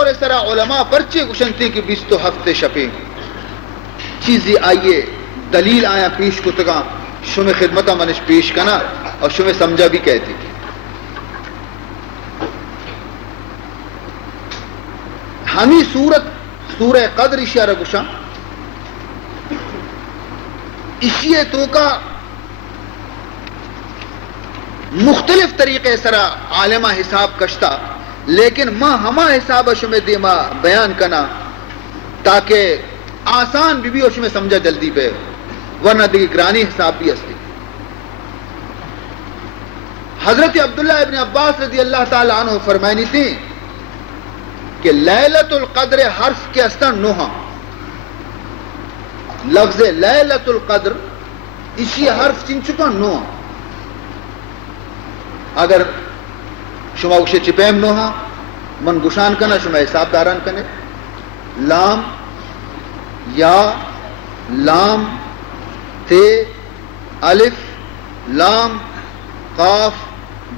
دور سرا علماء پرچے گشنتی کی 20 ہفتے شپے چیزی آئیے دلیل آیا پیش کتگاں شمع خدمتہ منش پیش کنا اور شمع سمجھا بھی کہتی ہمیں سورہ قدر اشارہ گشاں اشیے تو کا مختلف طریقے سرا عالمہ حساب کشتا لیکن ماں ہما حساب شمع دیما بیان کنا تاکہ آسان بھی اور شمع سمجھا جلدی پہ ورنہ دیکھ گرانی حساب بھی استی حضرت عبداللہ ابن عباس رضی اللہ تعالی عنہ فرمائنی تھی کہ لیلۃ القدر حرف کے استر نوحا لفظ لیلۃ القدر اسی حرف چن چکا نوحا اگر شما اکشے چپیم نوحا من گشان کنا شما حساب داران کنے لام یا لام تے الف لام قاف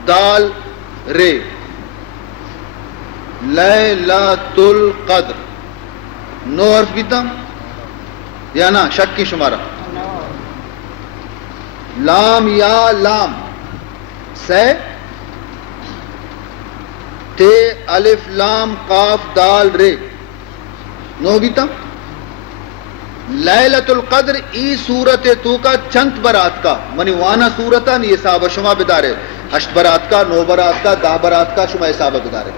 دال رے لیلۃ القدر نو حرف بیتا یا نا شک کی شمارہ لام یا لام سے تے الف لام قاف دال رے نو بیتا لیلۃ القدر ای صورت تو کا چند برات کا منی وانا صورتا نہیں حساب شما بدارے 8 برات کا 9 برات کا 10 برات کا شما حساب بدارے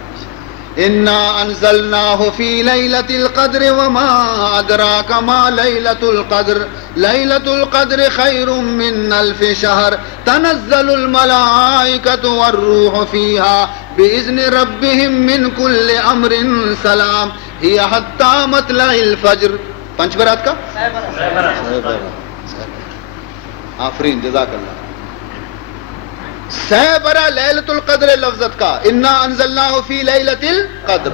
انا انزلناہ فی لیلۃ القدر وما ادراک ما لیلۃ القدر لیلۃ القدر خیر من 1000 شہر تنزل الملائکۃ والروح فیہا باذن ربہم من کل امر سلام ہی حتی مطلع الفجر 5 برات کا آفرین جزاک اللہ سہ برا لیلۃ القدر لفظت کا انا انزلناہ فی لیلۃ القدر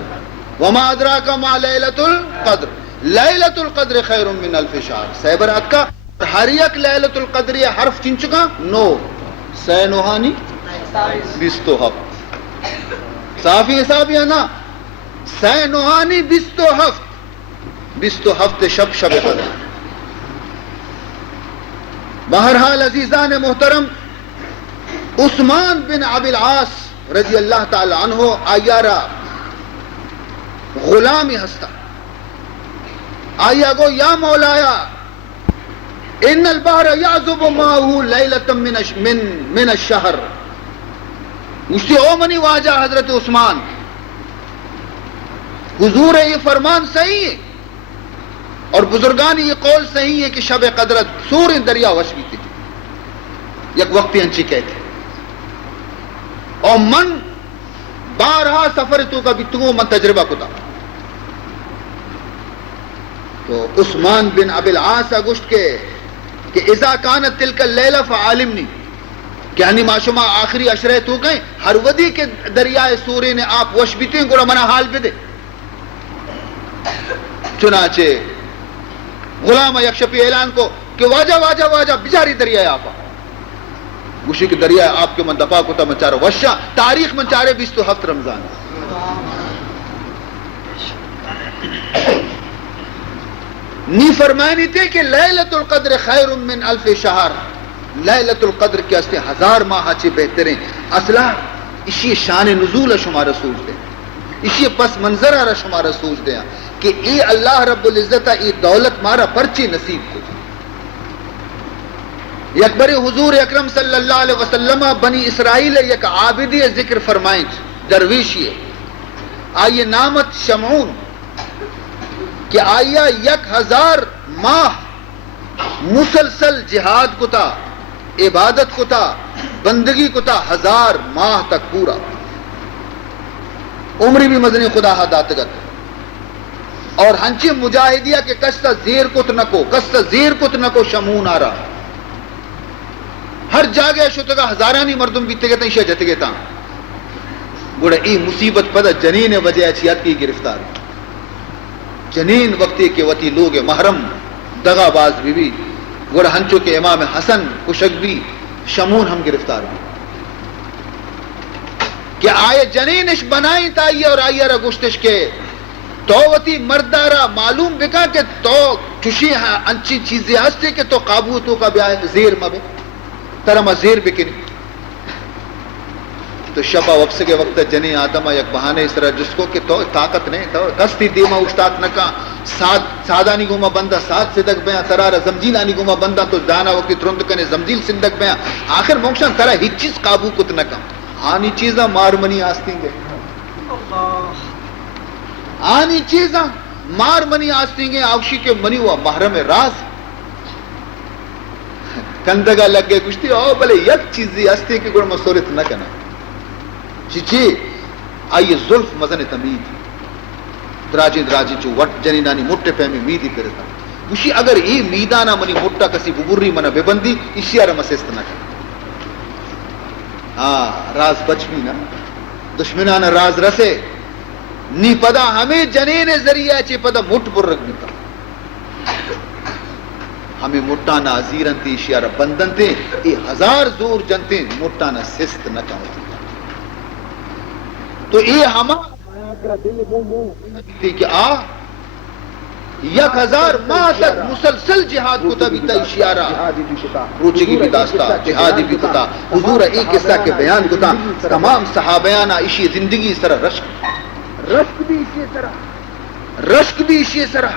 وما ادراک ما لیلۃ القدر لیلۃ القدر خیر من 1000 شہر سہ برات کا ہر یک لیلۃ القدر یہ حرف چن چکا 9 سہ نوحانی 20 ہفت صافی حساب یا نا سہ نوحانی 20 ہفت 20 ہفتے شب قدر بہرحال عزیزان محترم عثمان بن ابی العاص رضی اللہ تعالی عنہ آیارا غلامی ہستا آیا گو یا مولایا ان البحر یعذب ماءه لیلۃ من الشہر اسی او منی واجہ حضرت عثمان حضور یہ فرمان صحیح ہے اور بزرگان یہ قول صحیح ہے کہ شب قدرت سور دریا وشوی تھی یک وقتی انچی کہتے اور من بارہا سفر تو کا بیتگو من تجربہ کتا تو عثمان بن ابی العاص گشت کے کہ اذا کانت تلک اللیلہ فعالمنی کہ ہنی معشومہ آخری عشرہ تو گئے ہر ودی کے دریائے سورے نے آپ وش بیتے گوڑا منا حال پہ دے چنانچہ غلام یکشپی اعلان کو کہ واجہ واجہ واجہ بیچاری دریائے آپا گوشی کے دریائے آپ کے من دفاع کو تا منچارو وشا تاریخ منچارے 20 ہفت رمضان نی فرمائنی تھے کہ لیلۃ القدر خیر من 1000 شہر لیلۃ القدر کے استے 1000 ماہ چے بہترین اصلا اسی شان نزول شما رسول دے اسی پس منظر شما رسول دے کہ ای اللہ رب العزت ای دولت مارا پرچی نصیب کو یک بری حضور اکرم صلی اللہ علیہ وسلم بنی اسرائیل یک عابدی ذکر فرمائیں درویشی آئیے نامت شمعون کہ آیا 1000 ماہ مسلسل جہاد کتا عبادت کتا بندگی کتا 1000 ماہ تک پورا عمری بھی مزنی خدا حداتگت اور ہنچی مجاہدیہ کے کستا زیر کت نکو کستا زیر کت نکو شمون آ رہا ہر جاگے شتگا ہزارانی مردم بیتے گئے تھا جتے گئے تھا گوڑا ای مصیبت پدا جنین وجہ اچھیات کی گرفتار جنین وقتی کے وطی لوگ محرم دغا باز بھی گوڑا ہنچو کے امام حسن کشک بھی شمون ہم گرفتار بھی کہ آئے جنینش بنائی تائیے اور آئیے رگوشتش کے توتی مردارا معلوم بکا کہ تو چشی انچی چیزیں ہستے کہ تو قابو تو کا بیا زیر مبے ترما زیر بکنی تو شفا وقت کے وقت جنی آدم یک بہانے اس طرح جس کو کہ تو طاقت نہیں تو کستی دیما اشتات نکا سادہ نہیں گوما بندہ ساتھ صدق بیاں ترارا زمجیل آنی گوما بندہ تو دانا وقتی ترند کنے زمجیل صدق بیاں آخر موکشان ترہ ہی چیز قابو کت نکا آنی چیزاں مار منی آستیں گے آنی چیزاں مار منی آستیں گے آوشی کے منی ہوا محرم راز کندگا لگ گئے کشتی او بلے یک چیزی آستے کہ گوڑ مسورت نہ کنا چیچی آئیے ظلف مزن تمید دراجی چو وٹ جنینانی موٹے فہمی میدی کرتا وشی اگر ای میدانا منی موٹا کسی ببری منا ببندی اشیار مسیست نہ کنا راز بچ بھی نا دشمنان راز رسے نی پدا ہمیں جنین ذریعہ چی پدا مٹ پر رکھ دیتا ہمیں مٹانا عزیرن تی اشیار بندن تے ای ہزار زور جنتے مٹانا سست نہ کامتی تو ای ہمارا دل تھی کہ یک ہزار ماہ تک مسلسل جہاد کو تبھی تا اشیارہ روچی کی بھی داستا جہادی بھی کتا حضور ایک قصہ کے بیان کتا تمام صحابیانا اشی زندگی سرہ رشک بھی اشی سرہ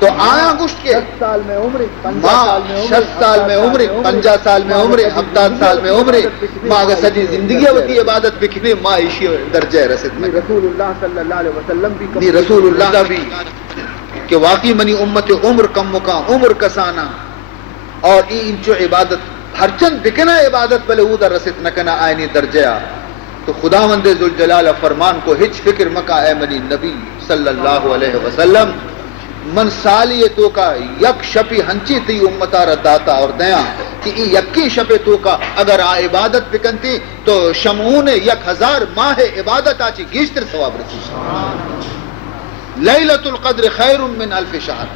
تو آیا گشت کے 60 سال میں عمر 50 سال میں عمر 70 سال میں عمر ماں اگر سجی زندگی ہوتی عبادت بکھنے ماں ایشی درجہ رسد میں رسول اللہ صلی اللہ علیہ وسلم بھی رسول اللہ بھی کہ واقعی منی امت عمر کم مکا عمر کسانا اور ای انچو عبادت ہر چند بکنا عبادت بلے او در رسد نکنا آئینی درجہ تو خداوند ذوالجلال فرمان کو ہچ فکر مکا اے منی نبی صلی اللہ علیہ وسلم من سالی تو کا یک شپی ہنچی تی امتا رداتا اور دیاں کہ ای یکی شپی تو کا اگر آ عبادت بکنتی تو شمعون 1000 ماہ عبادت آچی گیشتر ثواب رسی لیلۃ القدر خیر من 1000 شہر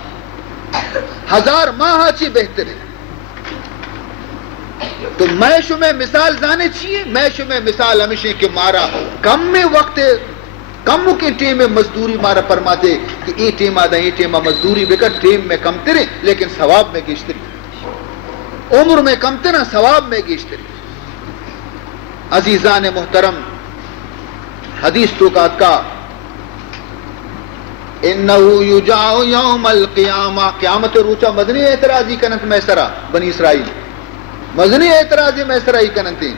1000 ماہ آچی بہتر ہے تو میں شمیں مثال جانے چاہیے میں شمیں مثال ہمیشہ کہ مارا کم میں وقت کم کے ٹیم میں مزدوری مارا فرماتے کہ ای ٹیم آدھا ای ٹیم مزدوری بکر ٹیم میں کم ترے لیکن ثواب میں گیشتری عمر میں کم ترے ثواب میں گیشتری عزیزان محترم حدیث تو کا انہو یجاؤ یوم القیامہ قیامت روچا مدنی اعتراضی کنت میسرہ بنی اسرائیل مدنی اعتراضی میسرہ ہی کنتی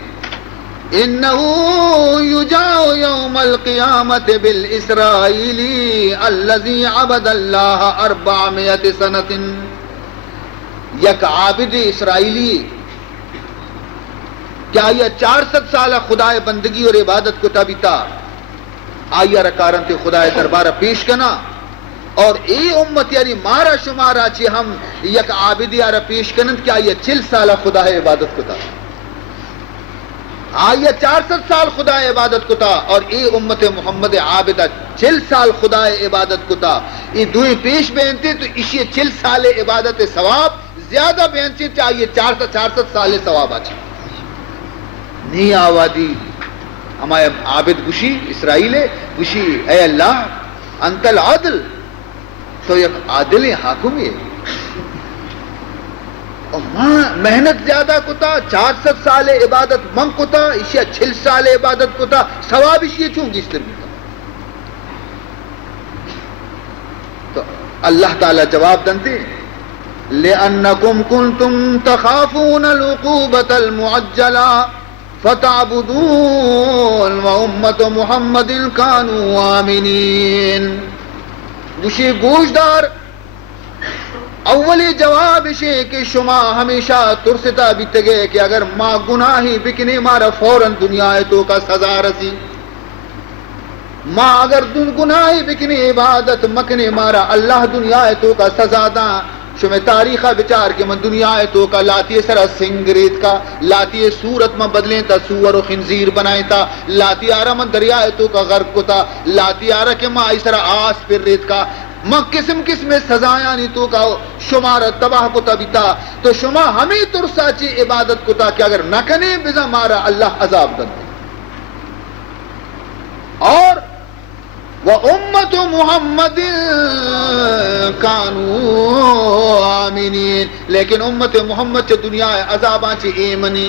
انہو یجاؤ یوم القیامت بالاسرائیلی الذی عبد اللہ 400 سنت یک عابد اسرائیلی کیا یہ 400 سالہ خدای بندگی اور عبادت کو تابیتا آیا رکارن تے خدای دربارہ پیش کنا اور اے امت یعنی مارا شمارا چی ہم یک عابدی آرہ پیش کنند کیا یہ 40 سالہ خدای عبادت کو تا آیا 400 سال خدا عبادت کو تا اور ای امت محمد عابدہ 40 سال خدا عبادت کو تا ای دوئی پیش بینتے تو اسی 40 سال عبادت ثواب زیادہ بینتے چاہیے 400 سال ثواب آچے نہیں آوادی ہمارے عابد گوشی اسرائیل گوشی اے اللہ انت العادل تو یک عادل حاکم ہے اور محنت زیادہ کتا 400 سال عبادت من کتا اسی 40 سال عبادت کتا ثواب اسی چونگی اس طرح تو اللہ تعالی جواب دنتے لِأَنَّكُمْ كُنْتُمْ تَخَافُونَ الْعُقُوبَةَ الْمُعَجَّلَةَ فَتَعْبُدُونَ وَأُمَّةُ مُحَمَّدٍ كَانُوا آمِنِينَ گوشی گوشدار اولی جواب اسے کہ شما ہمیشہ ترستا بیت گئے کہ اگر ماں گناہی بکنے مارا فوراً دنیا تو کا سزا رسی ماں اگر گناہی بکنے عبادت مکنے مارا اللہ دنیا تو کا سزا دا شما تاریخہ بچار کے من دنیا تو کا لاتی سرا سنگریت کا لاتی صورت میں بدلیں تا سور و خنزیر بنائیں تا لاتی آرہ من دریا تو کا غرق کو تا لاتی آرہ کے ماں سرا آس پر ریت کا ماں قسم قسم سزایاں نہیں تو کا شمار تباہ کو تبیتا تو شما ہمیں ترسا چی عبادت کو تا کہ اگر نہ کنے بزا مارا اللہ عذاب دن اور وَأُمَّةُ مُحَمَّدٍ كَانُوا آمِنِينَ، لیکن امت محمد چ دنیا عذاباں چ ایمنی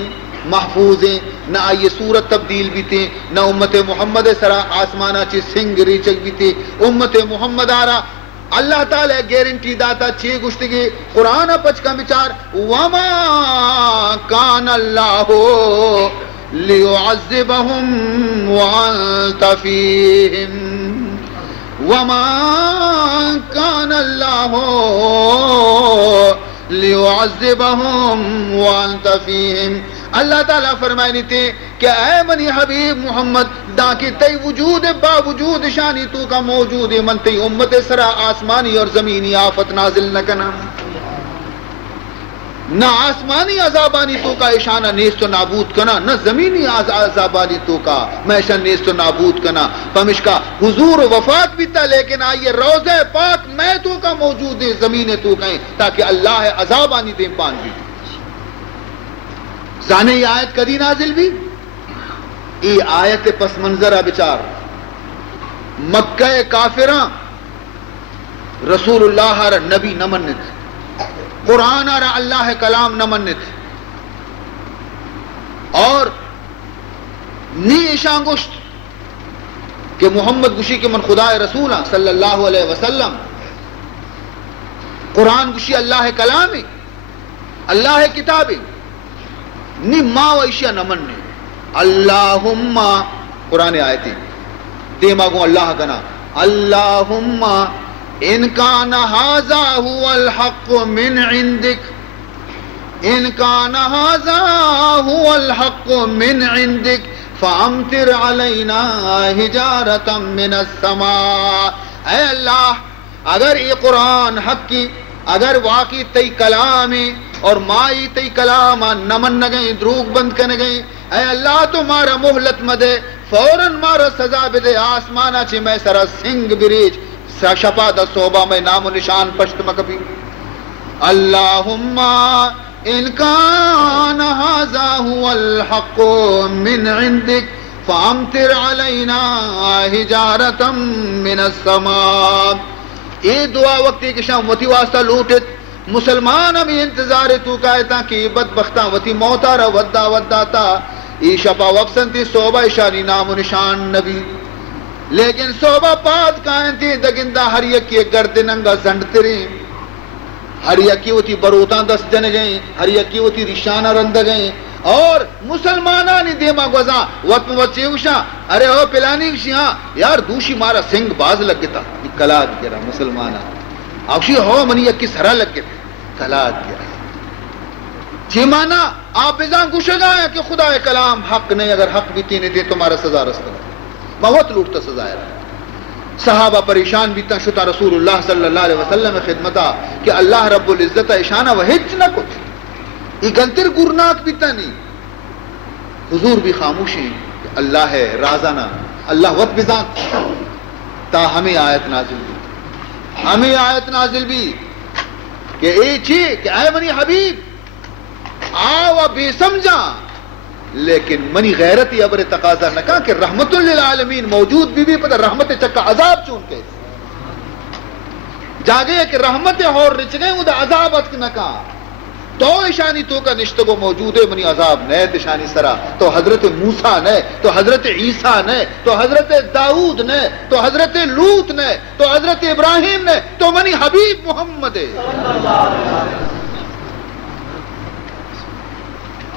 محفوظ ہیں، نہ یہ صورت تبدیل بھی تھے، نہ امت محمد سرا آسمانہ چ سنگ ریچک بھی تھے، امت محمد آرا اللہ تعالی گارنٹی داتا چھ گشتگی قرآن پچ کا بچار وما کان اللہ لیعذبہم وانت فیہم، وما کان اللہ لیعذبہم وانت فیہم۔ اللہ تعالیٰ فرمائنی تھے کہ اے منی حبیب محمد دا کہ تی وجود باوجود شانی تو کا موجود من تی امت سرا آسمانی اور زمینی آفت نازل نہ کنا، نہ آسمانی عذابانی تو کا اشانہ نیست و نابود کنا، نہ زمینی عذابانی تو کا میشہ نیست و نابود کنا۔ پمش کا حضور و وفات بھی تھا، لیکن آئیے روضہ پاک میں تو کا موجود ہے، زمین تو کہیں تاکہ اللہ عذابانی دیں پان بھی۔ زانے یہ آیت کدی نازل بھی؟ یہ آیت پس منظرہ بچار مکہ کافراں رسول اللہ را نبی نہ منت، قرآن را اللہ کلام نہ منت، اور نی ایشان گشت کہ محمد گشی کے من خدا رسول صلی اللہ علیہ وسلم، قرآن گشی اللہ کلام ہے، اللہ کتاب ہے، نی ما و اشیاء نہ مننے۔ اللہم قرآن آیتی دیما گو اللہ کنا اللہم ان کان ھذا هو الحق من عندک، ان کان ھذا هو الحق من عندک فامطر علینا حجارۃ من السماء۔ اے اللہ اگر یہ قرآن حق کی، اگر واقعی تی کلام ہے اور مائی تی کلام نہ من نہ گئیں، دروغ بند کرنے گئیں، اے اللہ تو مارا مہلت مدے، فوراً مارا سزا بدے، آسمانہ چھ میں سرا سنگ بریج شپا دا صوبہ میں نام و نشان پشت مکبی۔ اللہم ان کان ھذا هو الحق من عندک فامطر علینا حجارۃ من السماء۔ یہ دعا وقتی کہ شام وتی واسطہ لوٹت مسلمان ہمیں انتظار تو کہتا کہ بدبختاں وتی موتا را ودا ودا تا ای شپا وفسن تی صوبہ اشانی نام و نشان نبی، لیکن صوبہ پاد کائن تھی دگندہ ہر یکی گردننگا زنڈ تری، ہر یکی وتی بروتاں دس جن گئیں، ہر یکی وتی رشانہ رند گئیں، اور مسلمانانی دیما گوزاں وط موچے وشاں ارے ہو پلانی وشی ہاں یار دوشی مارا سنگ باز لگ گتا کلاد گرا مسلمانہ اوشی ہو منی یکی سرا لگ گتا کلاد گرا چی مانا آپ ازاں گوشگا ہے کہ خدا کلام حق نہیں، اگر حق بھی تینے دے تمہارا سزا رستا بہت لوٹتا سزا ہے۔ صحابہ پریشان بیتا شتا رسول اللہ صلی اللہ علیہ وسلم خدمتا کہ اللہ رب العزت اشانہ وحج نہ کچھ یہ گنتر گرناک بیتا نہیں، حضور بھی خاموش ہیں کہ اللہ ہے رازانہ، اللہ وط بزاق تا ہمیں آیت نازل بھی، ہمیں آیت نازل بھی کہ اے چی کہ اے منی حبیب آوا بے سمجھا، لیکن منی غیرتی ابر تقاضا نہ کہا کہ رحمت للعالمین موجود بھی پتہ رحمت چکا عذاب چون کے جاگے کہ رحمت اور رچ گئے وہ عذاب اتک نہ کہا تو اشانی تو کا نشتگو موجود ہے منی عذاب نئے تشانی سرا تو حضرت موسیٰ نے تو حضرت عیسیٰ نے تو حضرت داؤد نے تو حضرت لوط نے تو حضرت ابراہیم نے تو منی حبیب محمد ہے۔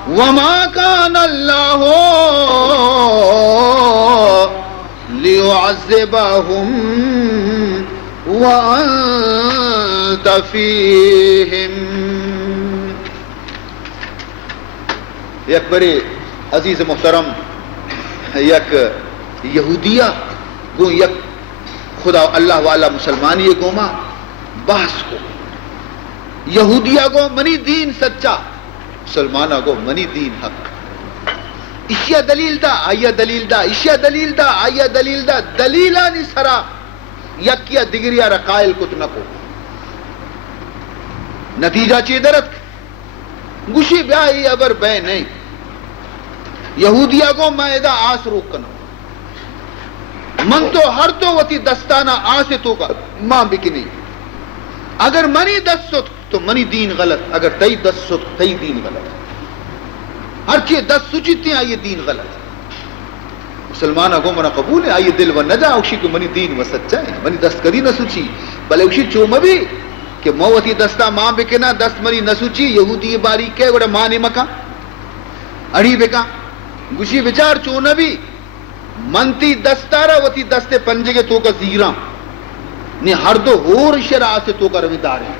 وما كان الله ليعذبهم وأنت فيهم۔ یک بڑے عزیز محترم یک یہودیہ گو یک خدا اللہ والا مسلمانی گوما بحث کو یہودیہ گو منی دین سچا، مسلمانہ گو منی دین حق، اشیا دلیل دا آیا دلیل دا اشیا دلیل دا آیا دلیل دا دلیلانی سرا یکیا دگریا رقائل کت نکو نتیجہ چی درت گوشی بیائی ابر بے نہیں یہودیہ کو معدہ آس روک کنا من تو ہر تو وتی دستانہ آسے تو کا ماں بکنی اگر منی دست ست تو منی دین غلط اگر تئی دست ست تئی دین غلط ہر چیز دست سچیتے ہیں آئیے دین غلط مسلمان اگو منا قبول ہے آئیے دل و نجا اوشی کو منی دین و سچا ہے منی دست کری نہ سوچی بلے اوشی چوم بھی کہ موتی دستا ماں بکنا دست منی نہ سوچی یہودی باری کے گوڑا ماں نے مکا اڑی بکا گوشی بچار چون بھی منتی دستارا وتی دستے پنجے تو کا زیرا نے ہر دو اور شرع سے تو کا رویدار ہے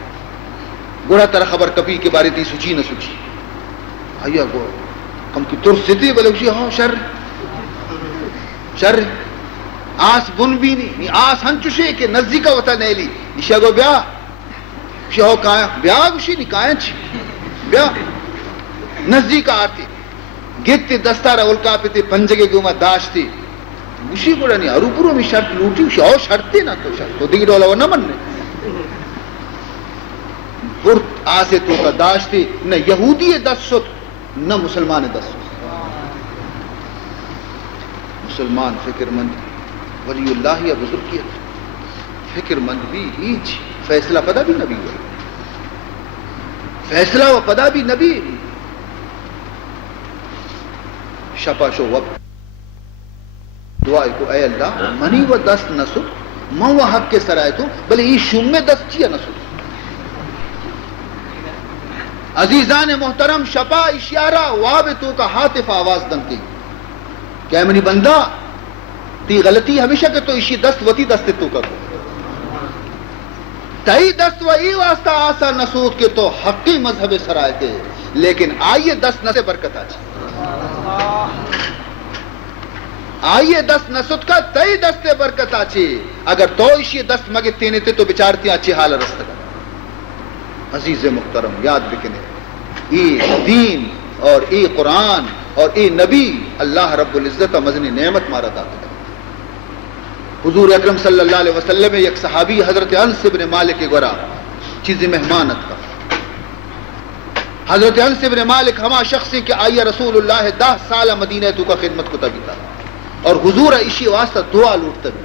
گوڑا تر خبر کبھی کے بارے تی سوچی نہ سوچی آیا گو کم کی تر ستی بلے اوشی ہاں شر آس بن بھی نہیں آس ہن چوشے کہ نزدیکا وطا نیلی نشا گو بیا شہو کایا بیا گوشی نہیں کایا چی بیا نزدیکا آرتی گیتے دستارا اولکا پیتے پنجگے گوما داشتی گوشی گوڑا نہیں ارو پرو میں شرط لوٹی شہو شرطی نا تو شرط تو دیکھ ڈولا وہ نہ مننے برت آسے تو کا داشتی نہ یہودی دست ست نہ مسلمان دست ست مسلمان فکر مند ولی اللہ یا بزرگیت فکر مند بھی ہیچ فیصلہ پدا بھی نبی ہوئی فیصلہ و پدا بھی نبی شپا شو وقت دعا کو اے اللہ منی و دست نسو من و حق کے سرائے تو بلے یہ شم میں دست چیا نسو عزیزان محترم شپا اشیارہ وابتو کا حاطف آواز دنتی کیا منی بندہ تی غلطی ہمیشہ کہ تو اسی دست وتی دست تو کا تئی دست و ای واسطہ آسا نسود کے تو حقی مذہب سرائے تھے لیکن آئیے دست نہ سے برکت آجی آئیے دست نسود کا تئی دست برکت آچی اگر تو اسی دست مگے تینے تھے تو بچارتی اچھی حال رست کا عزیز محترم یاد بکنے ای دین اور ای قرآن اور ای نبی اللہ رب العزت مزنی نعمت مارا داتا ہے حضور اکرم صلی اللہ علیہ وسلم ایک صحابی حضرت انس بن مالک گورا چیز مہمانت کا حضرت انس بن مالک ہما شخصی کہ آئیے رسول اللہ 10 سالہ مدینہ تو کا خدمت کو تبیتا اور حضور عشی واسطہ دعا لوٹتا بھی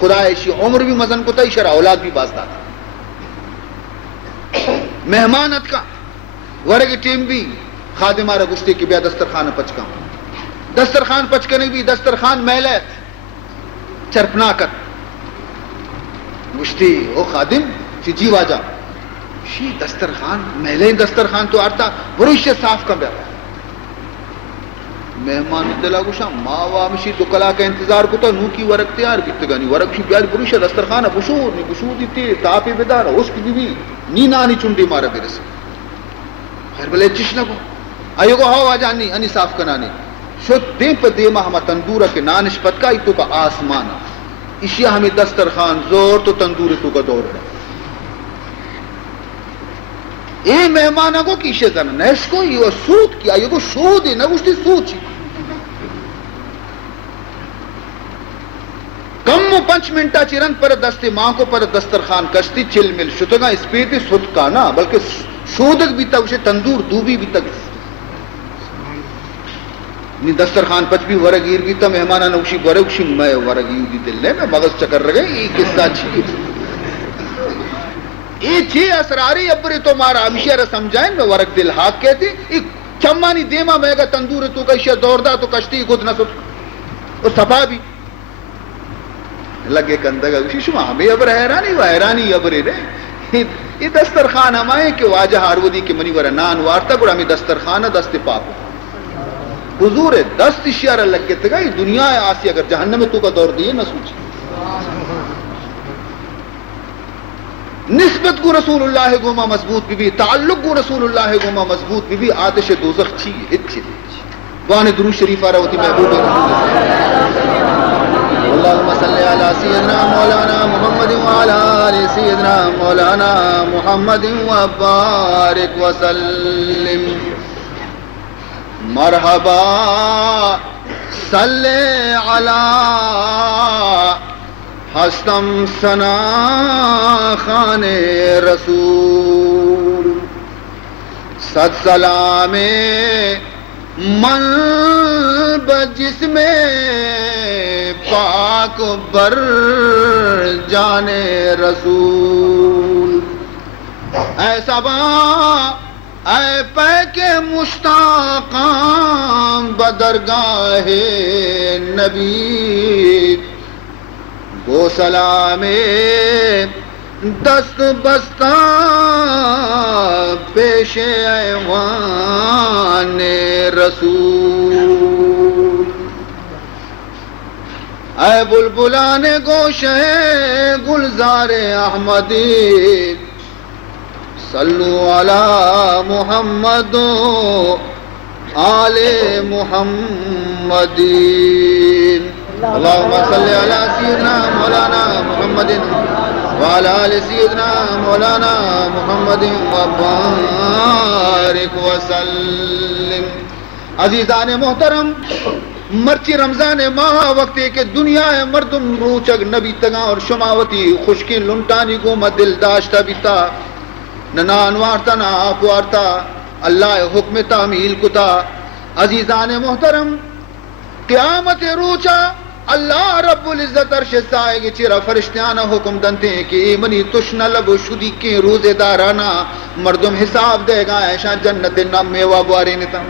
خدا عشی عمر بھی مزن کو تا اشارہ اولاد بھی بازدہ تھا مہمانت کا ورگی ٹیم بھی خادمارا گشتے کی بیا دسترخان پچکا دسترخان پچکنے بھی دسترخان میلیت چرپناکت گشتی او خادم چی جی واجا شی دسترخان میلے دسترخان تو آرتا بروش سے صاف کم بیا مہمان دلا گوشا ماں وامشی دو کلا کا انتظار کو تا نو کی ورق تیار بیتگانی ورق شی بیار بروش دسترخان بشور نی بشور دیتی تاپی بدار اس کی بھی نی نانی چنڈی مارا برس خیر بلے چشنا کو آئیو کو ہوا جانی انی صاف کنانی شد دیں پہ دیما ہما تندورہ کے نانش پتکائی تو کا آسمانا اشیا ہمیں دسترخان زور تو تندور تو کا دور ہے اے مہمانا کو کیشے زنہ نیش کو یہ سود کیا یہ کو شود ہے نگوشتی سود چی کم و 5 منٹا چرن پر دستی ماں کو پر دسترخان کشتی چل مل شتگا اس پیتی سود کا نا بلکہ شودک بھی تک اسے تندور دوبی بھی تک نی دسترخان پچ بھی ورگیر بھی تا مہمانا نوشی ورگشی میں ورگیو دی دل نے میں مغز چکر رگے یہ قصہ چھی یہ چھ اسراری ابری تو مارا ہمیشہ رہ سمجھائیں میں ورگ دل حاق کہتی ایک چمانی دیما میں گا تندور تو کشیا دوردہ تو کشتی خود نہ سب اور صفا بھی لگے کندگا گوشی شما ہمیں ابر حیرانی و حیرانی ابری رہے یہ دسترخان ہمائیں کہ واجہ ہارودی کے منی ورہ نان وارتا گوڑا ہمیں دسترخانہ دست پاک حضور دست اشیارہ لگ کے تگا یہ دنیا آسی اگر جہنم تو کا دور دیئے نہ سوچی نسبت کو رسول اللہ گوما مضبوط بھی تعلق کو رسول اللہ گوما مضبوط بھی آتش دوزخ چھی اچھی وہاں درود شریف آ رہا ہوتی محبوب اللہم صلی علی سیدنا مولانا محمد وعلی آل سیدنا مولانا محمد وبارک وسلم مرحبا صلی علی ہستم ثنا خان رسول صد سلام من بجس میں پاک بر جانے رسول. اے صبا اے پے کے مشتاقاں بدرگاہ نبی گو سلام دست بستہ پیش ایوان رسول. اے بلبلان گوشے گلزار احمدی صلو علی محمد آل محمد. اللہم صلی علی سیدنا مولانا محمد وعلی آل سیدنا مولانا محمد وبارک وسلم. عزیزان محترم، مرچی رمضان ماہ وقتی کہ دنیا مردم روچک نبی تگاں اور شماوتی خشکی لنٹانی کو دل داشتا بیتا نہ انوارتا نہ آپوارتا اللہ حکم تعمیل کتا. عزیزان محترم، قیامت روچا اللہ رب العزت عرش سائے گی چیرہ فرشتیانہ حکم دنتے ہیں کہ ایمنی تشنہ لب و شدی کے روزے دارانہ مردم حساب دے گا ایشا جنت نام میوہ بواری نتا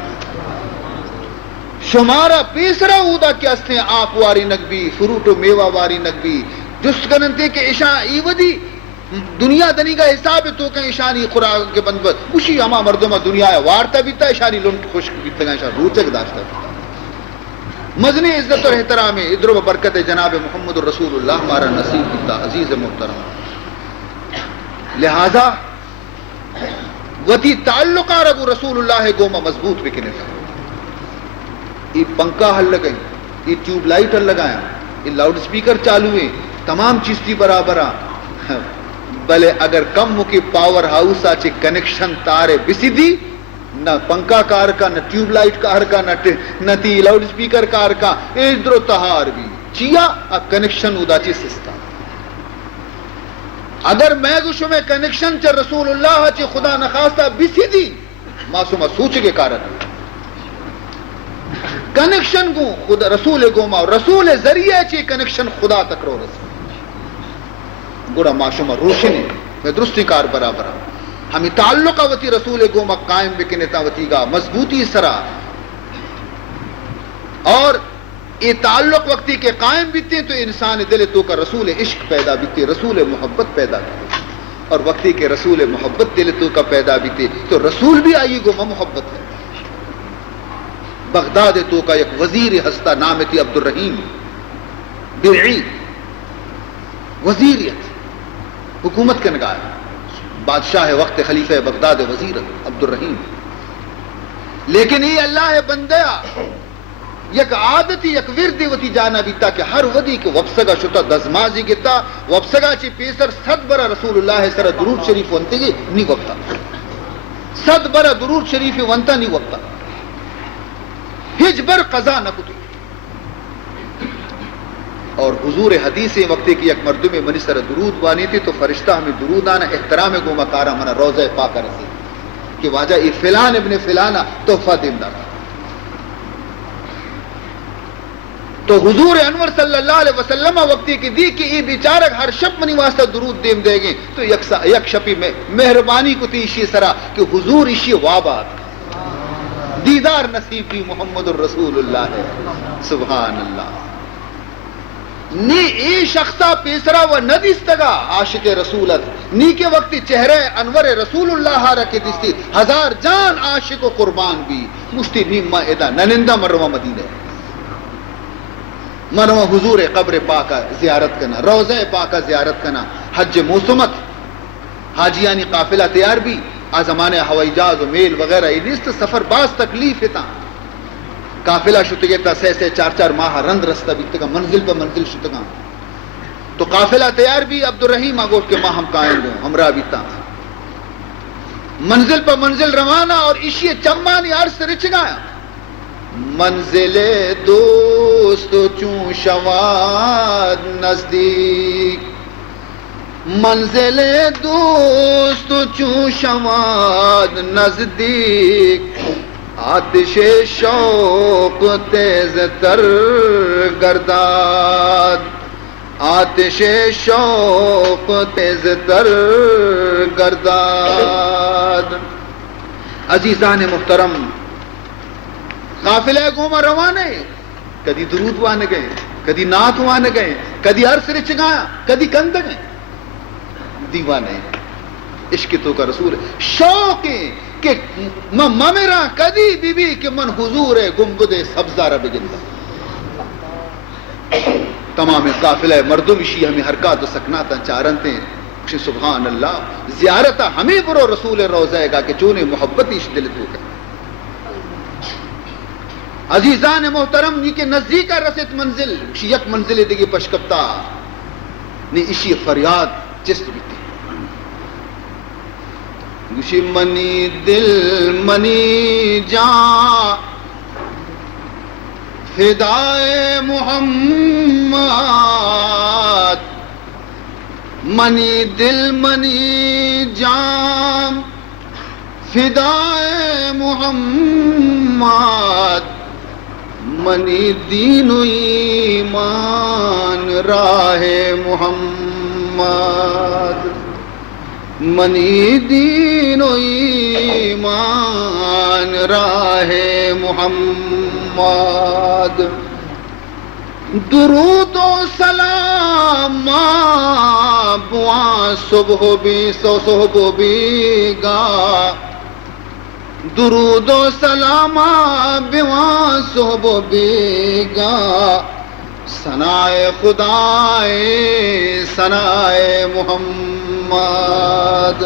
شمارا پیسرا اودا کیا استے آپ واری نگبی فروٹ و میوہ واری نگبی جس کننتے کہ ایشا ایودی دنیا دنی کا حساب تو کہ ایشانی خوراک کے بندبت خوشی ہما مردمہ دنیا ہے وارتا بیتا ایشانی لنٹ خشک بیتا گا ایشا روچک داشتا بیتا. مزنی عزت اور احترام ادر و برکت جناب محمد رسول اللہ ہمارا نصیب بیتا. عزیز محترم، لہذا وتی تعلقہ رگو رسول اللہ گوما مضبوط بکنے تھا. یہ پنکھا ہل لگئی، یہ ٹیوب لائٹ ہل لگایا، یہ لاؤڈ سپیکر چالو ہیں، تمام چیز کی برابر بلے اگر کم کی پاور ہاؤس آچے کنیکشن تارے بسی دی نہ پنکھا کار کا نہ ٹیوب لائٹ کار کا نہ تی لاؤڈ سپیکر کار کا ادھر تہار بھی چیا کنیکشن ادا چی سستا. اگر میں گوشو میں کنیکشن چا رسول اللہ چی خدا نخواستہ بسی دی معصومہ سوچ کے کارت کنیکشن کو خدا رسول گوما رسول ذریعے چی کنیکشن خدا تک رو رسول گوڑا معصومہ روشنی میں درستی کار برابر ہمیں تعلقہ وتی رسول گوما قائم بکنے تاوتی گا مضبوطی سرا اور یہ تعلق وقتی کے قائم بیتے تو انسان دل تو کا رسول عشق پیدا بیتے رسول محبت پیدا بیتے اور وقتی کے رسول محبت دل تو کا پیدا بیتے تو رسول بھی آئی گوما محبت ہے. بغداد تو کا ایک وزیر ہستا نام تھی عبد الرحیم درعی وزیریت حکومت کے نگاہ بادشاہ وقت خلیفہ بغداد وزیر عبد الرحیم. لیکن یہ اللہ بندیا یک عادتی یک وردی وتی جانا بیتا کہ ہر ودی کے وپسگا شتا دزمازی گتا وپسگا چی پیسر 100 برا رسول اللہ سر درود شریف ونتے گی نہیں وقتا 100 برا درود شریف ونتا نہیں وقتا ہج بر قضا نہ کتی. اور حضور حدیث وقتی کی یک مردم منی سر درود بانی تھی تو فرشتہ ہمیں درود آنا احترام گو مکارا منا روضہ پاک رسی کہ واجہ ای فلان ابن فلانا تحفہ دیندہ تھا. تو حضور انور صلی اللہ علیہ وسلم وقتی کی دی کہ ای بیچارک ہر شب منی واسطہ درود دیم دے گئے تو یک شپی میں مہربانی کو تی اشی سرا کہ حضور اشی وابات دیدار نصیب بھی محمد الرسول اللہ ہے. سبحان اللہ. نی ای شخصا پیسرا و ندیستگا عاشق رسولت نی کے وقتی چہرے انور رسول اللہ رکھے دستی ہزار جان عاشق و قربان بھی مشتی نیم ادا ننندہ مروہ مدینہ مروہ حضور قبر پاکا زیارت کرنا روضہ پاکا زیارت کرنا حج موسمت حاجیانی قافلہ تیار بھی زمانے ہوائی جہاز و میل وغیرہ یہ سفر باز تکلیف تھا قافلہ شتگیتا سے 4 ماہ رند رستہ بیتگا منزل پہ منزل شتگا تو قافلہ تیار بھی عبد الرحیم آگوش کے ماہ ہم قائم گو ہمراہ بیتا منزل پہ منزل روانہ اور اشی چمانی عرص رچ گایا منزل دوست چون شواد نزدیک منزل دوست چون شواد نزدیک آتش شوق تیز تر گرداد، آتش شوق تیز تر گرداد۔ عزیزان محترم، قافلے گوما روانے، کدی درود وانے گئے، کدی نعت وانے گئے، کدی عرص رچگایا، کدی کند گئے، دیوانے عشق تو کا رسول ہے، شوق کہ میرا کدی بی بی کہ من حضور گنبد سبزہ رب گندہ۔ تمام قافلہ مردمشی ہمیں حرکات و سکناتا چارنتے ہیں، سبحان اللہ زیارتہ ہمیں برو رسول روزہ گا کہ چونے محبت اس دل تو کر۔ عزیزان محترم یہ کہ نزدیک رسیت منزل یک منزل دیگی پشکپتا نے اسی فریاد چست بیتی گوشی منی دل منی جان فدائے محمد، منی دل منی جان فدائے محمد، منی دین و ایمان راہ محمد، منی دین و ایمان راہ محمد۔ درود و سلام بوان صبح بھی صبح بھی گا، درود و سلام بوان صبح بھی گا، ثنائے خدائے ثنائے محمد۔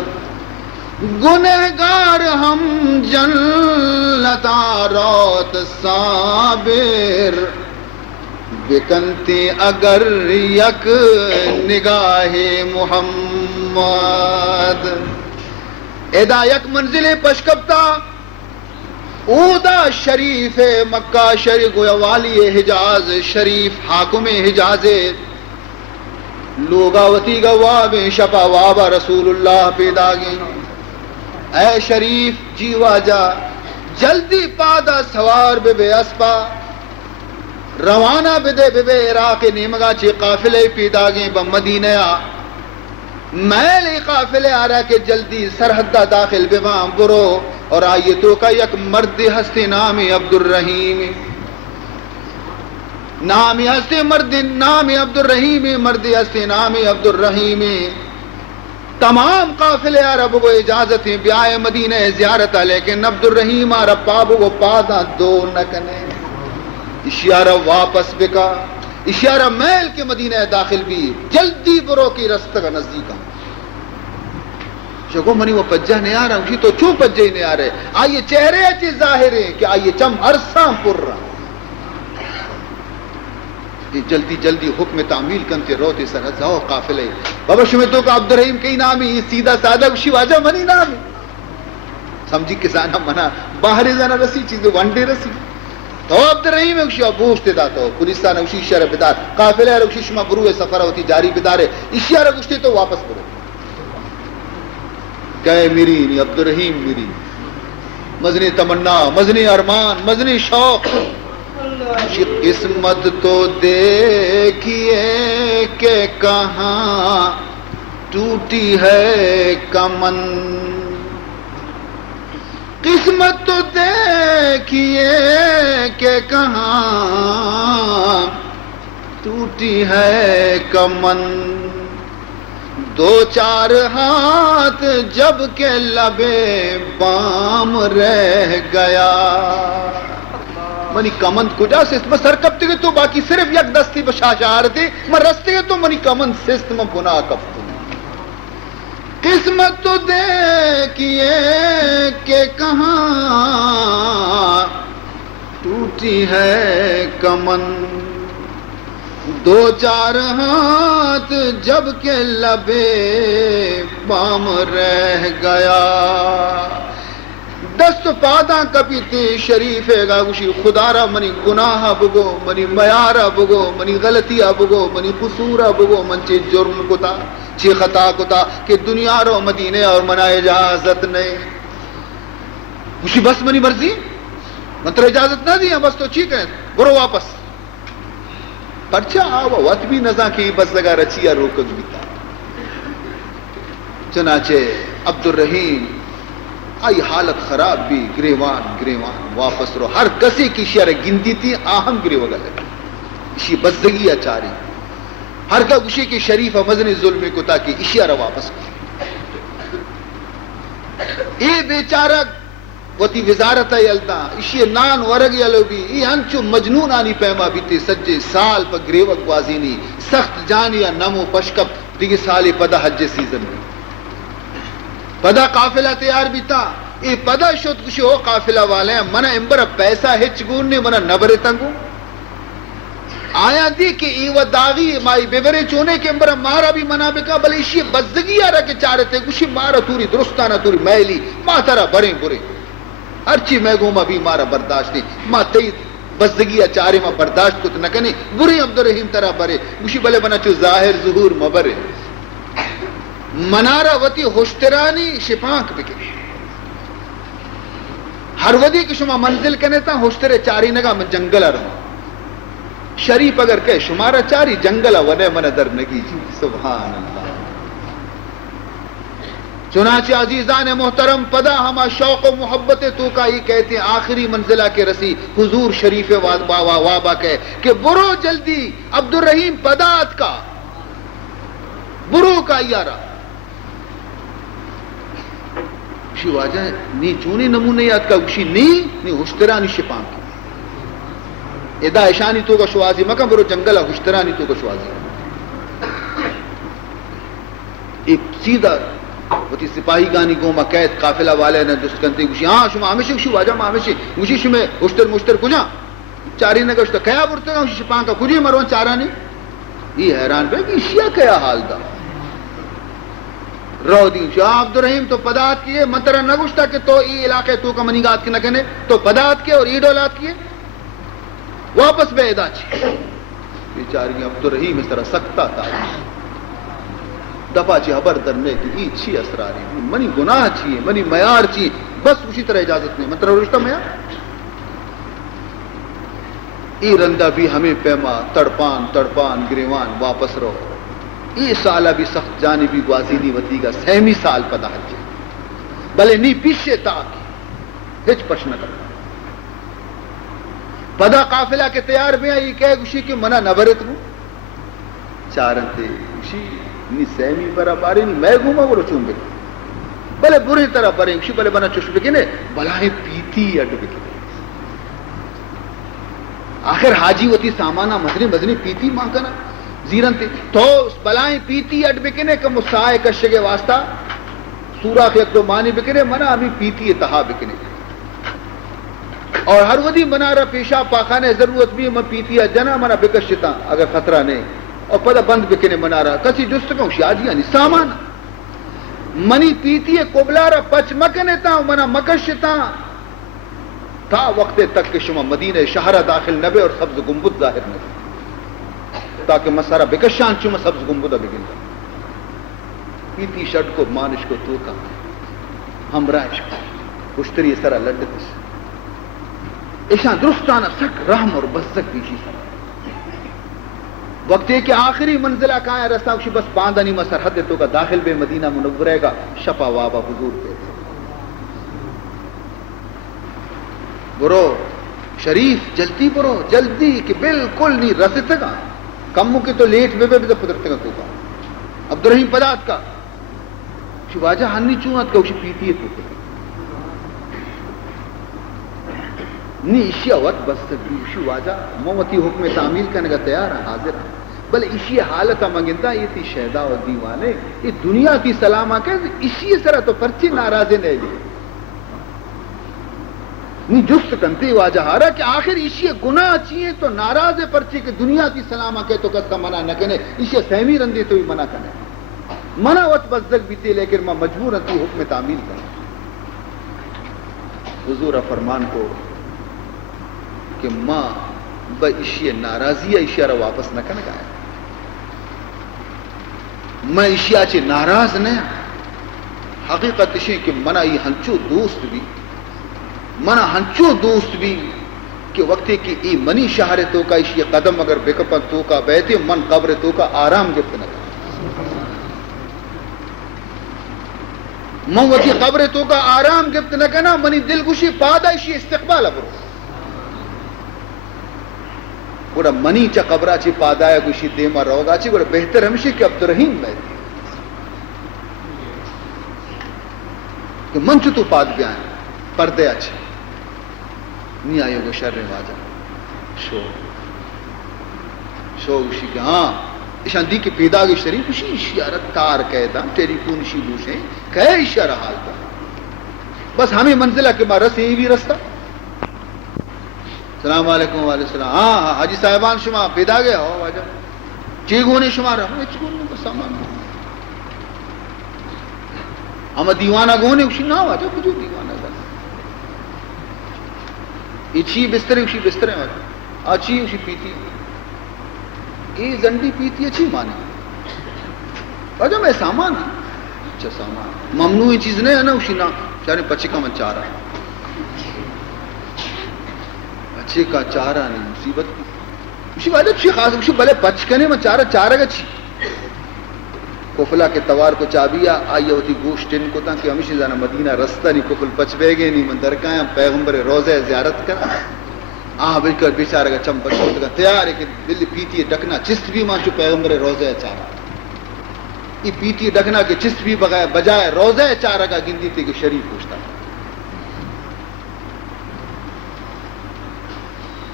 گنہگار ہم جنتا روت صابر، بکنتی اگر یک نگاہ محمد۔ ادا یک منزل پشکپتا اودا شریف مکہ شریف گویا والی حجاز شریف حاکم حجاز لوگاوتی گواب شپا وابا رسول اللہ پیدا گی۔ اے شریف جیوا جا جلدی پادا سوار بے بے اسپا، روانہ بدے بے بے عراق نیمگا چی قافلے پیدا گی بمدینہ میل قافلے آ رہا کہ جلدی سرحدہ داخل بوام برو، اور آئیے تو کا یک مرد ہستی نامی عبد الرحیم، نامی ہستی مرد نامی عبد الرحیم، مرد ہستی نامی عبد الرحیم۔ تمام قافلے عرب کو اجازت ہیں بیائے مدینہ زیارت، لیکن عبد الرحیم عرب پابو کو پادا دو نکنے، اشارہ واپس بکا، اشارہ میل کے مدینہ داخل بھی جلدی برو کی رستہ کا نزدیک ہوں۔ شکو منی وہ پجہ نہیں آ رہا ہوں تو چوں پجہ ہی نہیں آ رہے، آئیے چہرے اچھی ظاہر ہیں کہ آئیے چم عرصاں پر رہا، جلدی جلدی حکم تعمیل کنتے روتے سرحد جاؤ قافلے بابا شمیتوں کا عبد الرحیم کئی نامی سیدھا سادہ کشی واجہ منی نامی سمجھی کسانا منا باہر زانا رسی چیزیں وانڈے رسی تو عبد الرحیم اکشی بوشتے دا تو پولیسان اکشی اشارہ بدار قافلے اکشی شما بروے سفر ہوتی جاری بدارے اشارہ اکشتے تو واپس برو کہے میری نہیں عبد الرحیم میری مزنی تمنا مزنی ارمان مزنی شوق قسمت تو دیکھیے کہ کہاں ٹوٹی ہے کمن، قسمت تو دیکھیے کہ کہاں ٹوٹی ہے کمن، دو چار ہاتھ جب کہ لبے بام رہ گیا، منی کمند کجا سست میں سر کپتے گئے تو باقی صرف یک دستی بشاشار تھی میں رستے گئے تو منی کمند سست میں گناہ کپتے قسمت تو دیکھیے کہ کہاں ٹوٹی ہے کمن، دو چار ہاتھ جب کہ لبے بام رہ گیا، دست پادا کپیتے شریف گا گوشی خدا را منی گناہ بگو منی میارا بگو منی غلطیاں بگو منی قصورا بگو من چی جرم کتا چی خطا کتا کہ دنیا رو مدینے اور منا اجازت نہیں گوشی بس منی مرضی مطلب اجازت نہ دیا بس تو ٹھیک ہے برو واپس پرچا آوا وقت بھی نزا کی بس لگا رچیا روکت بھی تھا. چنانچہ عبد الرحیم آئی حالت خراب بھی گریوان واپس رو ہر کسی کی شعر گنتی تھی آہم گرے وغیرہ اسی بزدگی اچاری ہر کا گشی کی شریف مزن ظلم کو تاکہ اشیاء واپس اے بیچارہ وتی وزارت یلتا اشی نان ورگ یلو بھی ای ہنچو مجنون آنی پیما بیتے سجے سال پر گریوک وازینی سخت جانیا نمو پشکپ دیگی سالی پدا حج سیزن میں پدا قافلہ تیار بھی تھا اے پدا شد کچھ ہو قافلہ والے ہیں منا امبر پیسہ ہچ گون نے منا نبرے تنگو آیا دی کہ ای و داغی مائی بیبرے چونے کے امبر مارا بھی منا بکا بلے اسی بزدگی آرہ کے چارتے کچھ مارا توری درستانہ توری میلی ما ترہ بریں برے ہرچی میں گوما بھی مارا برداشت نہیں ما تیت بزدگی اچارے ما برداشت کت نکنے برے عبدالرحیم ترہ برے کچھ بلے بنا چو ظاہر ظہور مبرے منارہ وتی ہوشترانی شپانک بکنے ہر ودی کی شما منزل کنے تا ہوشترے چاری نگا من جنگل رہا شریف اگر کہ شمارا چاری جنگل ونے من در نگی جی سبحان اللہ. چنانچہ عزیزان محترم پدا ہما شوق و محبت تو کا ہی کہتے ہیں آخری منزلہ کے رسی حضور شریف وابا کہے کہ برو جلدی عبد الرحیم پدات کا برو کا یارا اسی واجہ نی چونی نمونے یاد کا اسی نی ہوشترانی شپان کی ادا اشانی تو کا شوازی مکم برو جنگلہ ہوشترانی تو کا شوازی ایک سیدھا وتی سپاہی گانی گوما قید قافلہ والے نے دست کنتے گوشی ہاں شما ہمیشہ گوشی واجہ ما ہمیشہ گوشی شما ہوشتر کجا چاری نے گوشتا کیا برتے گا گوشی شپان کا کجی مروان چارانی یہ حیران پہ کہ اشیاء کیا حال دا رو دی شاہ عبد الرحیم تو پدات کیے منترہ نہ گوشتا کہ تو ای علاقے تو کا منیگات کی نہ کنے تو پدات کیے اور ای ڈولات کیے واپس بے ادا چی بیچاری عبد الرحیم اس طرح سکتا تھا دفع چی حبر درنے کی ای چی اسراری منی گناہ چیئے منی میار چیئے بس اسی طرح اجازت نہیں مطلب رشتہ میار ای رندہ بھی ہمیں پیما تڑپان گریوان واپس رہو ای سالہ بھی سخت جانبی گوازینی وطی گا سہمی سال پدا حج بلے نی پیشے تاکی ہچ پش نہ کرتا پدا قافلہ کے تیار میں آئی کہے گوشی کہ منہ نبرت مو چارن تے گوشی نی سہمی برا باری نی میں گوما وہ رچون بکے بلے بری طرح بریں گوشی بلے بنا چوش بکنے بلائیں پیتی اڈ بکنے آخر حاجی ہوتی سامانہ مدنی پیتی ماں کنا زیرن تے تو اس بلائیں پیتی اڈ بکنے کہ مسائے کشے کے واسطہ سورہ کے ایک دو معنی بکنے منہ ہمیں پیتی اتہا بکنے اور ہر ودی منا رہا پیشاب پاخانے ضرورت بھی میں پیتی جنا منا بکشتا اگر خطرہ نہیں اور پتہ بند بکنے منا رہا کسی جست کا شادی یعنی سامان منی پیتی قبلہ رہا پچ مکنے تا منا مکشتا تھا وقت تک کہ شما مدینہ شہرہ داخل نبے اور سبز گنبد ظاہر نبے تاکہ مسارہ بکشان چما سبز گنبدہ بگن پیتی شٹ کو مانش کو توکا ہمراہ اشتری اس طرح لڑتے ایشان درستانہ سک رحم اور بزک بیشی وقت ہے کہ آخری منزلہ کہاں ہے رستہ کشی بس باندھانی میں سرحد تو کا داخل بے مدینہ منورے گا شفا وابا حضور پہ برو شریف جلدی برو جلدی کہ بالکل نہیں رستے گا کموں کی تو لیٹ بے تو پدرتے گا تو کا عبد الرحیم پدات کا کشی واجہ ہنی چونت کا کشی پیتی ہے تو کا نی اشیاء وقت بس تکیوشی واجہ موتی حکم تعمیل کرنے کا تیار ہے حاضر ہے بل اشیاء حالتا منگندہ یہ تھی شہدہ و دیوانے یہ دنیا تھی سلامہ کہ اشیاء سرہ تو پرچی ناراضے نہیں لئے نی جست کنتے واجہ ہارا کہ آخر اشیاء گناہ چیئے تو ناراضے پرچی کہ دنیا تھی سلامہ کہ تو کس کا منع نہ کنے اشیاء سہمی رندے تو ہی منع کنے منع وقت بزدک بھی تھی لیکن میں مجبور تھی حکم تعمیل کرنے حضور فرمان کو کہ ماں با اشیاء ناراضی اشیاء را واپس نہ کرنے گایا میں اشیاء چے ناراض نہیں حقیقت اشیاء کہ منع یہ ہنچو دوست بھی منا ہنچو دوست بھی کہ وقتی کی ای منی شہر تو کا اسی قدم اگر بکپن تو کا بیتے من قبر تو کا آرام گفت نہ من وقتی قبر تو کا آرام گفت نہ کنا منی دل گوشی پادا اسی استقبال ابرو گوڑا منی چا قبرہ چی پادایا گوشی دیما روگا چی گوڑا بہتر ہمشی کہ عبدالرحیم بیتی کہ من چو تو پاد بیائیں پردے اچھے نہیں آئے گو شر واجہ شو گوشی کہ ہاں اشان دی کے پیدا گی شریف اسی اشیارت تار قیدہ تیری کون اسی دوشیں کہے اشیارہ حال کا بس ہمیں منزلہ کے بعد رس یہی بھی رستہ السلام علیکم وعلیکم السلام ہاں حاجی صاحبان شما پیدا گیا ہو واجہ چیگونے شما رہا ہوں چیگونے کو سامان ہم دیوانہ گونے اسی نہ واجہ کجو دیوانہ گا اچھی بسترے اسی بسترے واجہ اچھی اسی پیتی یہ زنڈی پیتی اچھی مانے واجہ میں سامان اچھا سامان ممنوعی چیز نہیں ہے نا اسی نہ چاہنے پچے کا من چاہ رہا ہے بچے کا چارہ نہیں مصیبت اسی بات اچھی خاص اسی بلے بچکنے میں چارہ گا چھی کفلا کے توار کو چابیا آئی ہوتی گوشت ان کو تھا کہ ہمیشہ جانا مدینہ رستہ نہیں کفل پچ بے گئے نہیں من درکائیں پیغمبر روزہ زیارت کرا بالکل بیچارہ کا چمپر چھوٹ کا تیار ہے کہ دل پیتی ہے ڈکنا چست بھی مانچو پیغمبر روزہ چارہ یہ پیتی ہے ڈکنا کہ چست بھی بجائے روزہ چارہ کا گندی تھی کہ شریف پوچھتا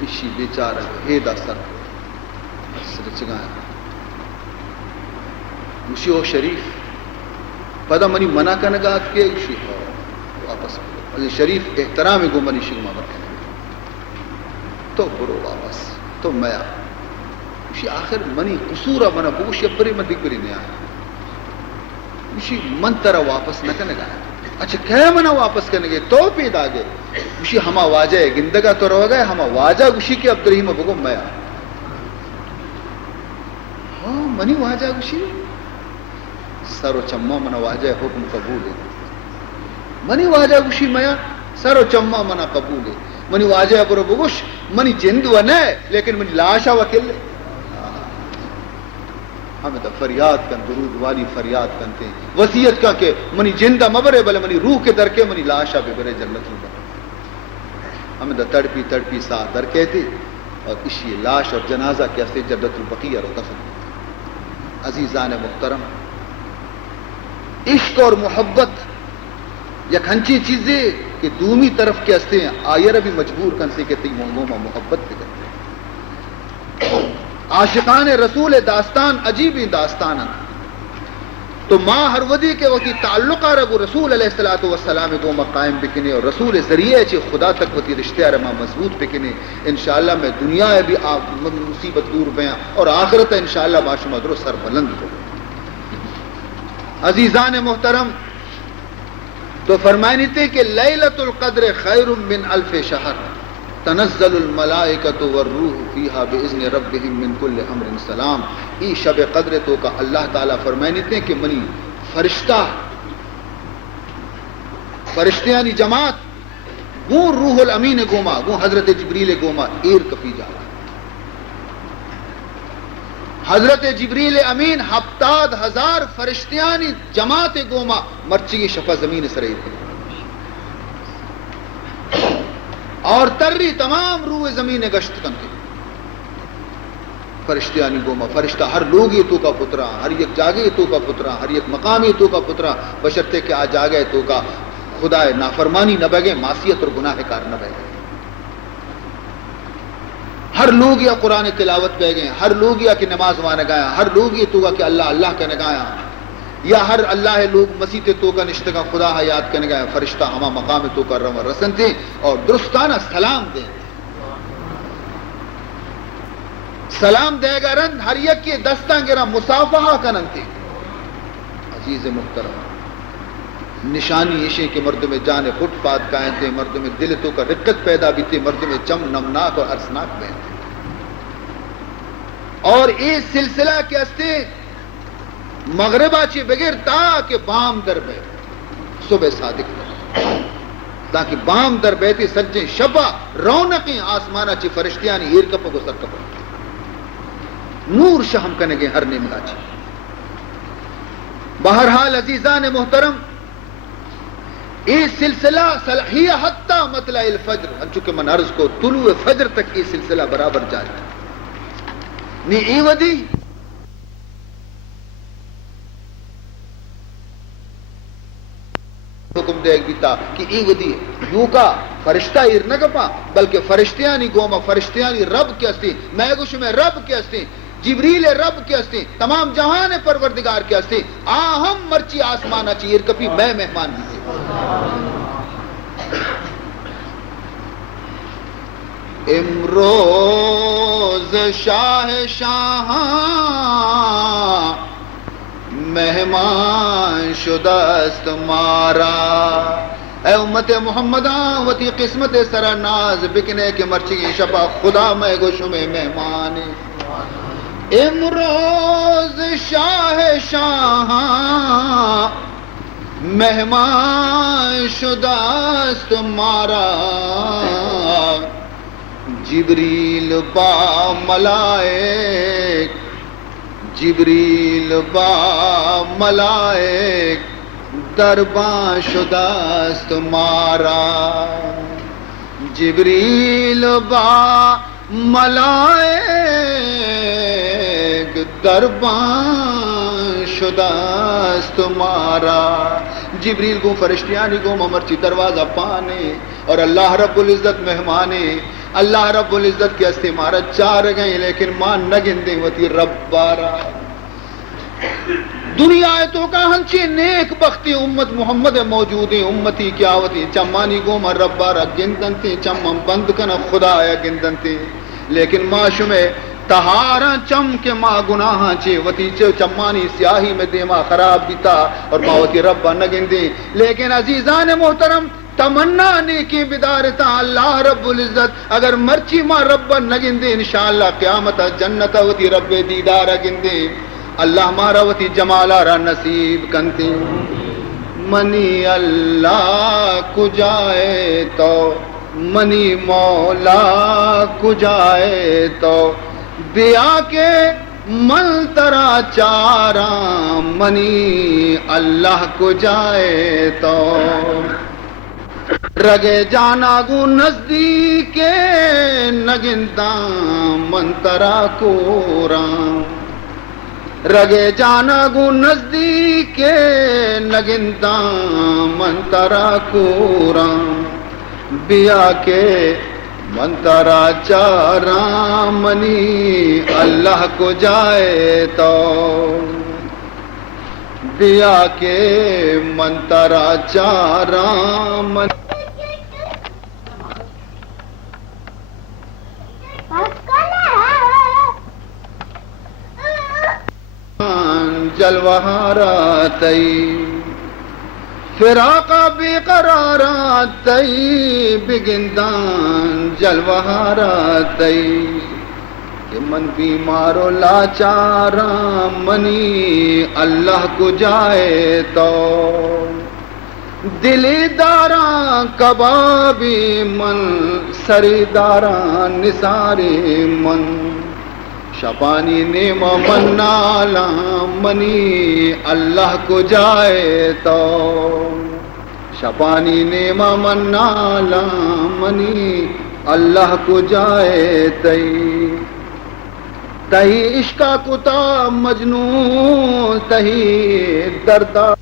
اسی بیچارہ ہیدا سر چگایا اسی ہو شریف پدا منی منع کا نگات کے اسی ہو واپس شریف احترام گو منی شگما برکنے تو برو واپس تو میں اسی آخر منی قصورہ منا بوشی بری من دیکھ بری نہیں آیا اسی من ترہ واپس نہ کرنے گا اچھا کہہ منا واپس کرنے گئے تو پیدا گئے اسی ہما واجہ گندگا تو رو گئے ہما واجہ گوشی کے عبدالرحیم بگو میں ہاں منی واجہ گوشی سر و چمہ منا واجہ حکم قبول ہے منی واجہ گوشی میں سر و چمہ منا قبول ہے منی واجہ برو بگوش منی جند و نئے لیکن منی لاشا وکل لے ہمیں تو فریاد کن درود والی فریاد کنتے ہیں وصیت کا کہ منی جندہ مبرے بلے منی روح کے درکے منی لاشا بے برے جنت میں ہمیں تو تڑپی تڑپی سا در کہتے اور اسی لاش اور جنازہ کے اسے جنت البقیہ اور دفن عزیزان محترم عشق اور محبت یک ہنچی چیزیں کہ دومی طرف کے استے ہیں آئیر بھی مجبور کن سے کہتے ہیں مونگوں میں محبت پہ کرتے ہیں عاشقان رسول داستان عجیبی داستان تو ماں ہر ودی کے وقتی تعلقہ رگو رسول علیہ السلام کو مقائم بکنے اور رسول ذریعے چی خدا تک وقتی رشتہ رما مضبوط بکنے انشاءاللہ میں دنیا بھی مصیبت دور بیاں اور آخرت انشاءاللہ باشم ادرو سر بلند ہو عزیزان محترم تو فرمائنی تھے کہ لیلۃ القدر خیر من الف شہر تنزل الملائکۃ والروح فیہا باذن ربہم من کل امر سلام ای شب قدر تو کا اللہ تعالیٰ فرمائنی تھے کہ منی فرشتے یعنی جماعت گو روح الامین گوما گو حضرت جبریل گوما ایر کپی جا حضرت جبریل امین 70,000 فرشتیانی جماعت گوما مرچی شفا زمین سرئی تھی اور تری تمام روح زمین گشت کن تھی فرشتیانی گوما فرشتہ ہر لوگ یہ تو کا پترا ہر یک جاگے تو کا پترا ہر یک مقامی تو کا پترا بشرتے کہ آ جاگے تو کا خدا نافرمانی نہ بگے معصیت اور گناہ کار نہ بگے ہر لوگ یا قرآن تلاوت بہ گئے ہر لوگ یا کہ نماز وانا گایا ہر لوگ یہ تو کہ اللہ اللہ کا نگایا یا ہر اللہ لوگ مسیح تو کا نشتگا خدا یاد کرنے گیا فرشتہ ہما مقام تو کا روا رسن تھے اور درستانہ سلام دیں سلام دے گا رند ہر یک کے دستان گرا مصافحہ کنن تھے عزیز محترم نشانی ایشے کے مردوں میں جانے فٹ پات کائیں تھے مردوں میں دل تو کا رقت پیدا بھی تھے مردوں میں چم نمناک اور ارسناک بہن تھے اور اس سلسلہ کے استے مغربہ چی بغیر تا کہ بام در بے صبح صادق تاکہ بام در بیتی سجیں شبا رونقیں آسمانہ چی فرشتیانی ایر کپا کو سر کپا نور شہم کنگے ہر نے ملا چی. بہرحال عزیزان محترم یہ سلسلہ صلاحیہ حتی مطلع الفجر چونکہ من عرض کو طلوع فجر تک یہ سلسلہ برابر جاری نی ای ودی حکم دے گیتا کہ ای ودی یوں کا فرشتہ ایر نہ کپا بلکہ فرشتیانی گوما فرشتیانی رب کے ہستی میں گوش میں رب کے ہستی جبریل رب کے ہستی تمام جہان پروردگار کے ہستی آہم مرچی آسمانہ چی ایر کپی میں مہمان بھی تھی. امروز شاہ شاہاں مہمان شدست مارا اے امت محمداں وتی قسمت سرا ناز بکنے کے مرچی شپا خدا میں گوشو میں مہمان. امروز شاہ شاہاں مہمان شدست مارا جبریل با ملائک جبریل با ملائک درباں شدست مارا جبریل با ملائک درباں شدست مارا. جبریل کو فرشتیانی کو ممرچی دروازہ پانے اور اللہ رب العزت مہمانے اللہ رب العزت کی ہستی مارا چار گئیں لیکن مان نہ گندے وتی رب بارا. دنیا تو کا ہنچی نیک بختی امت محمد موجود ہے امتی کیا ہوتی چمانی گو مر رب بارا گندن تھی چمم بند کنا خدا آیا گندن تھی لیکن معاشو میں تہارا چم کے ماں گناہاں چے وتی چمانی سیاہی میں دیما خراب بیتا اور ماوتی رب نہ گندے. لیکن عزیزان محترم تمنا نیکی بدارتا اللہ رب العزت اگر مرچی ماں رب نہ گندے انشاءاللہ قیامت جنت وتی رب دیدار گندے اللہ مارا وتی جمالارا نصیب کنتے. منی اللہ کو جائے تو منی مولا کو جائے تو بیا کے من ترا چارا منی اللہ کو جائے تو رگے جانا گو نزدیک نگنتا من ترا کو رام رگے جانا گو نزدیک نگنتا من ترا کو رام بیا کے من ترا چارا منی اللہ کو جائے تو بیا کے من ترا چارا من جلوہارا تئی فراقا بے قرارا تئی بگندان جلوہارا تئی کہ من بیمارو لاچارا منی اللہ کو جائے تو دلی داراں کبابی من سری داراں نثاری من شپانی نیم من نالا منی اللہ کو جائے تو شپانی نیم من نالا منی اللہ کو جائے تئی تہی عشقہ کتا مجنون تہی دردہ